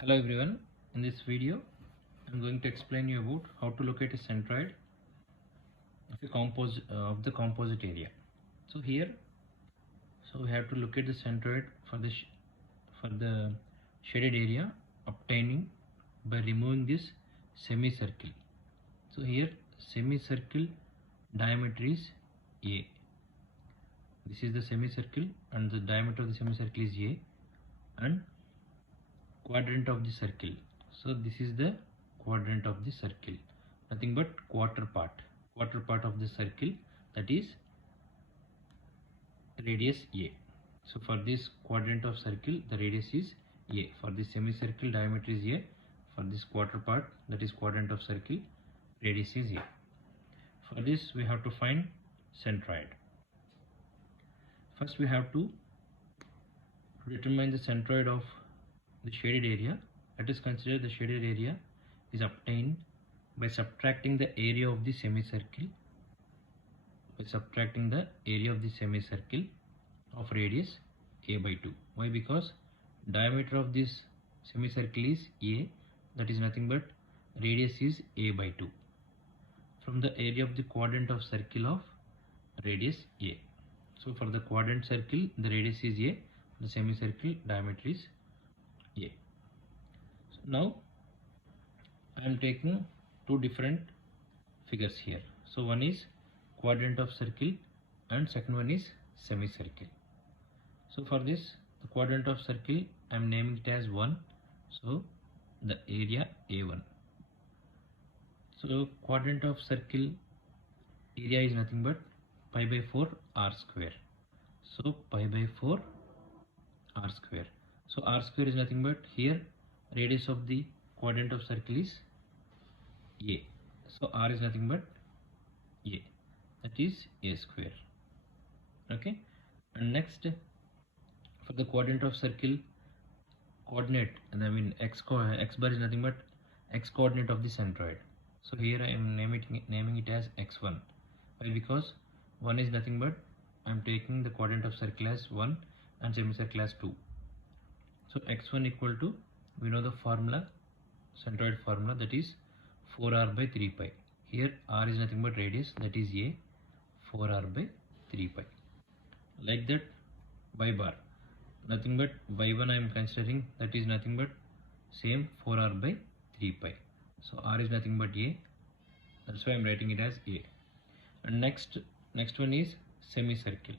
Hello everyone, in this video I'm going to explain you about how to locate a centroid of the composite area. So here, we have to locate the centroid for the shaded area obtaining by removing this semicircle. So here semicircle diameter is A. This is the semicircle and the diameter of the semicircle is A, and quadrant of the circle. So this is the quadrant of the circle, nothing but quarter part of the circle, that is radius A. So for this quadrant of circle, the radius is A. For this semicircle, diameter is A. For this quarter part, that is quadrant of circle, radius is A. For this we have to find centroid. First we have to determine the centroid of the shaded area. Let us consider the shaded area is obtained by subtracting the area of the semicircle of radius A by 2. Why? Because diameter of this semicircle is A, that is nothing but radius is A by 2 from the area of the quadrant of circle of radius A. So for the quadrant circle, the radius is A, the semicircle diameter is A. So now I am taking two different figures here. So one is quadrant of circle and second one is semicircle. So for this, the quadrant of circle I am naming it as 1. So the area A1. So quadrant of circle area is nothing but pi by 4 r square. So pi by 4 r square. So r square is nothing but here radius of the quadrant of circle is A. So r is nothing but A, that is A square. Okay, and next for the quadrant of circle coordinate, and I mean x bar is nothing but x coordinate of the centroid. So here I am naming it as x1. Why? Because 1 is nothing but I am taking the quadrant of circle as 1 and semicircle as 2. So x1 equal to, we know the formula, centroid formula, that is 4r by 3 pi. Here r is nothing but radius, that is A, 4r by 3 pi. Like that, y bar, nothing but y1 I am considering, that is nothing but same 4r by 3 pi. So r is nothing but A, that's why I am writing it as A. And next one is semicircle.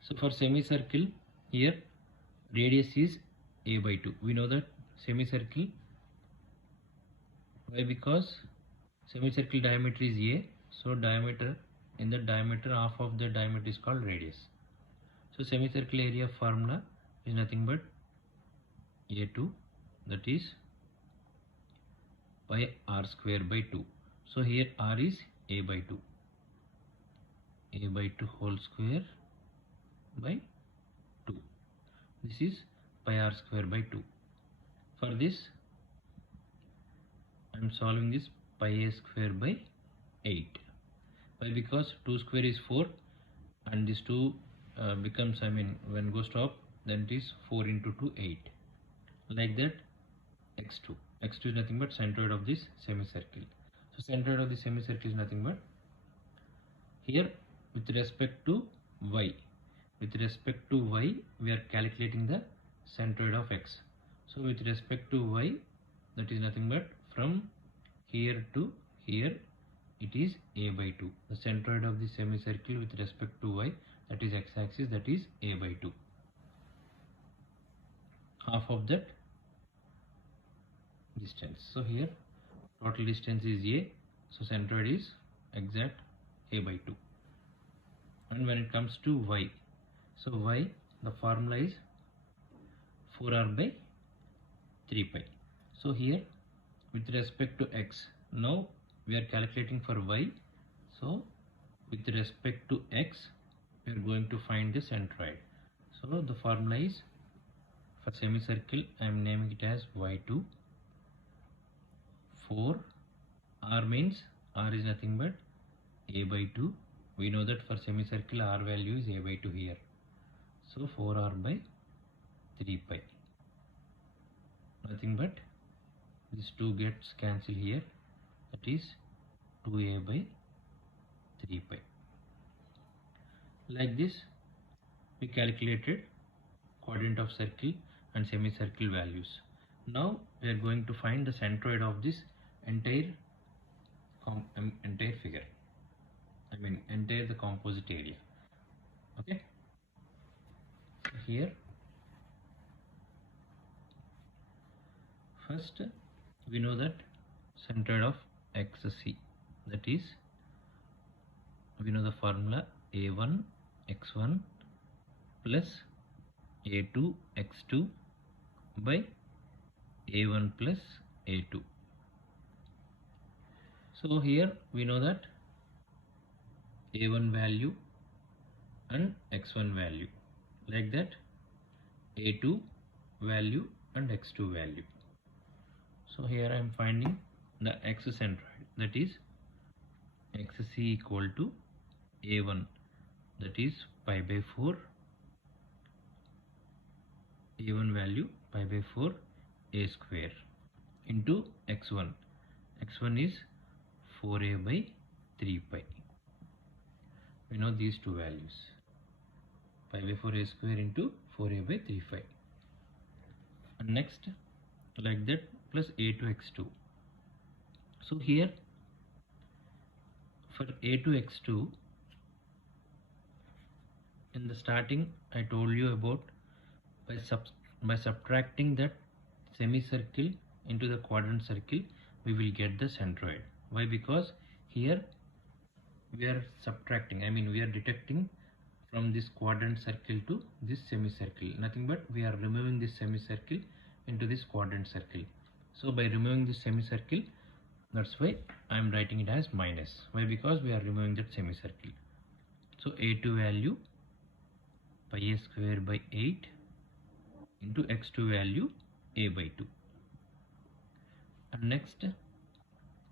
So for semicircle, here radius is A by 2. We know that semicircle. Why? Because semicircle diameter is A. So diameter, in the diameter, half of the diameter is called radius. So semicircle area formula is nothing but A2, that is pi r square by 2. So here r is A by 2. A by 2 whole square by 2. This is pi r square by 2. For this I am solving this pi a square by 8. Why? Because 2 square is 4 and this 2 becomes, I mean when goes to up, then it is 4 into 2, 8. Like that, x2 is nothing but centroid of this semicircle. So centroid of the semicircle is nothing but here with respect to y. With respect to y, we are calculating the centroid of x. So with respect to y, that is nothing but from here to here, it is A by 2. The centroid of the semicircle with respect to y, that is x-axis, that is A by 2. Half of that distance. So here total distance is A. So centroid is exact A by 2. And when it comes to y, so y, the formula is 4r by 3 pi. So here with respect to x, now we are calculating for y. So with respect to x, we are going to find the centroid. So the formula is, for semicircle I am naming it as y2. 4 r means r is nothing but A by 2. We know that for semicircle r value is A by 2 here. So 4r by 3 pi, nothing but This 2 gets cancelled here, that is 2a by 3 pi. Like this we calculated quadrant of circle and semicircle values. Now we are going to find the centroid of this entire figure. Entire the composite area. Okay. Here first we know that centroid of XC, that is we know the formula a1 x1 plus a2 x2 by a1 plus a2. So here we know that a1 value and x1 value, like that a2 value and x2 value. So here I am finding the x centroid, that is xc equal to a1, that is pi by 4, a1 value pi by 4 a square into x1. x1 is 4a by 3 pi. We know these two values, pi by 4 a square into 4a by 3 pi. And next, like that, plus a2 x2. So here for a2 x2, in the starting I told you about by subtracting that semicircle into the quadrant circle we will get the centroid. Why? Because here we are subtracting, we are deducting from this quadrant circle to this semicircle, nothing but we are removing this semicircle into this quadrant circle. So by removing this semicircle, that's why I am writing it as minus. Why? Because we are removing that semicircle. So a2 value pi a square by 8 into x2 value a by 2. And next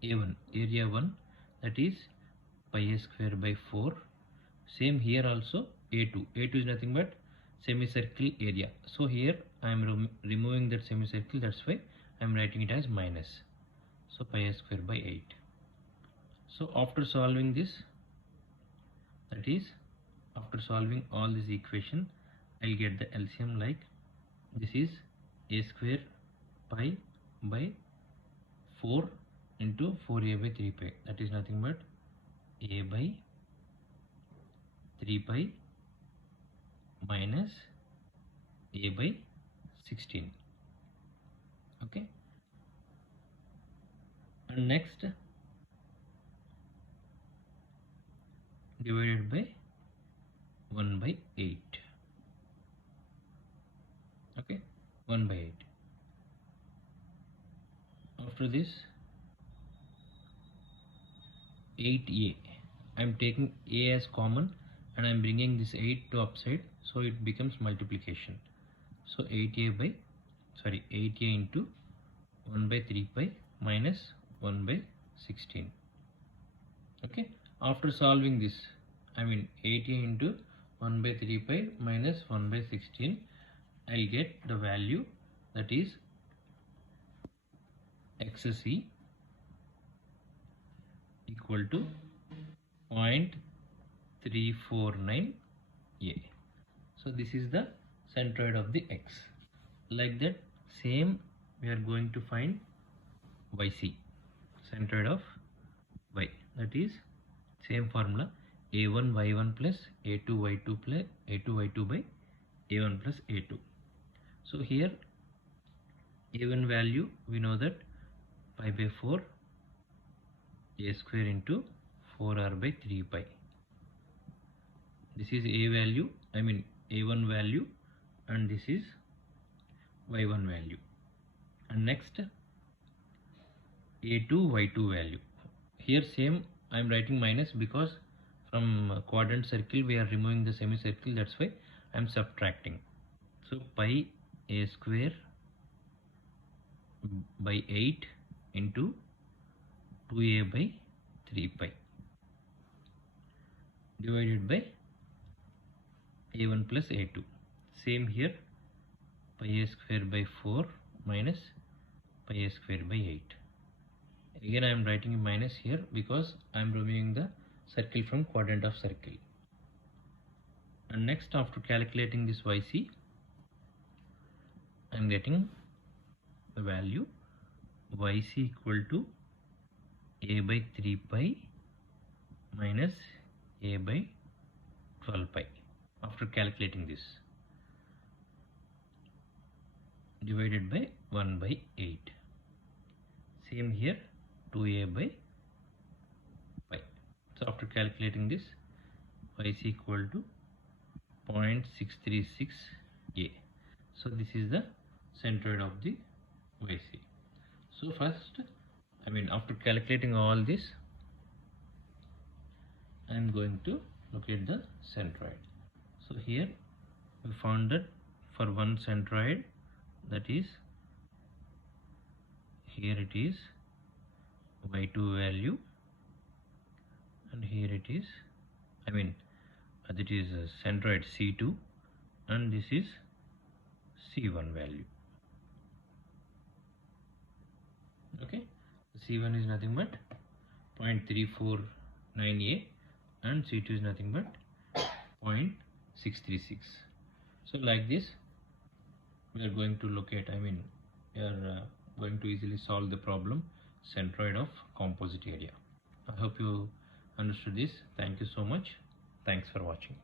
a1, area 1, that is pi a square by 4. Same here also a2. a2 is nothing but semicircle area. So here I am removing that semicircle, that's why I am writing it as minus. So pi a square by 8. So after solving this, that is after solving all this equation, I'll get the LCM, like this is a square pi by 4 into 4a by 3 pi, that is nothing but a by 3 pi minus a by 16. Okay. And next divided by 1 by 8. Okay, 1 by 8. After this 8a, I am taking a as common and I am bringing this 8 to upside, so it becomes multiplication. So 8a into 1 by 3 pi minus 1 by 16. Okay, after solving this, 8a into 1 by 3 pi minus 1 by 16, I'll get the value, that is xc equal to 0.349a. So this is the centroid of the x. Like that, same we are going to find yc, centroid of y, that is same formula a1 y1 plus a2 y2 plus a2 y2 by a1 plus a2. So here a1 value we know that pi by 4 a square into 4r by 3 pi. This is a value, a1 value, and this is y1 value. And next a2 y2 value. Here same I am writing minus because from quadrant circle we are removing the semicircle, that's why I am subtracting. So pi a square by 8 into 2a by 3 pi divided by a1 plus a2. Same here, pi a square by 4 minus pi pi a square by 8. Again I am writing a minus here because I am removing the circle from quadrant of circle. And next, after calculating this yc, I am getting the value yc equal to a by 3 pi minus a by 12 pi. After calculating this, divided by 1 by 8. Same here, 2a by pi. So after calculating this, yc equal to 0.636a. So this is the centroid of the yc. So first, after calculating all this, I am going to locate the centroid. So here we found that for one centroid, that is, here it is y2 value, and here it is, that is centroid C2, and this is C1 value. Okay, C1 is nothing but 0.349a and C2 is nothing but 0.636. So like this we are going to locate, we are going to easily solve the problem centroid of composite area. I hope you understood this. Thank you so much. Thanks for watching.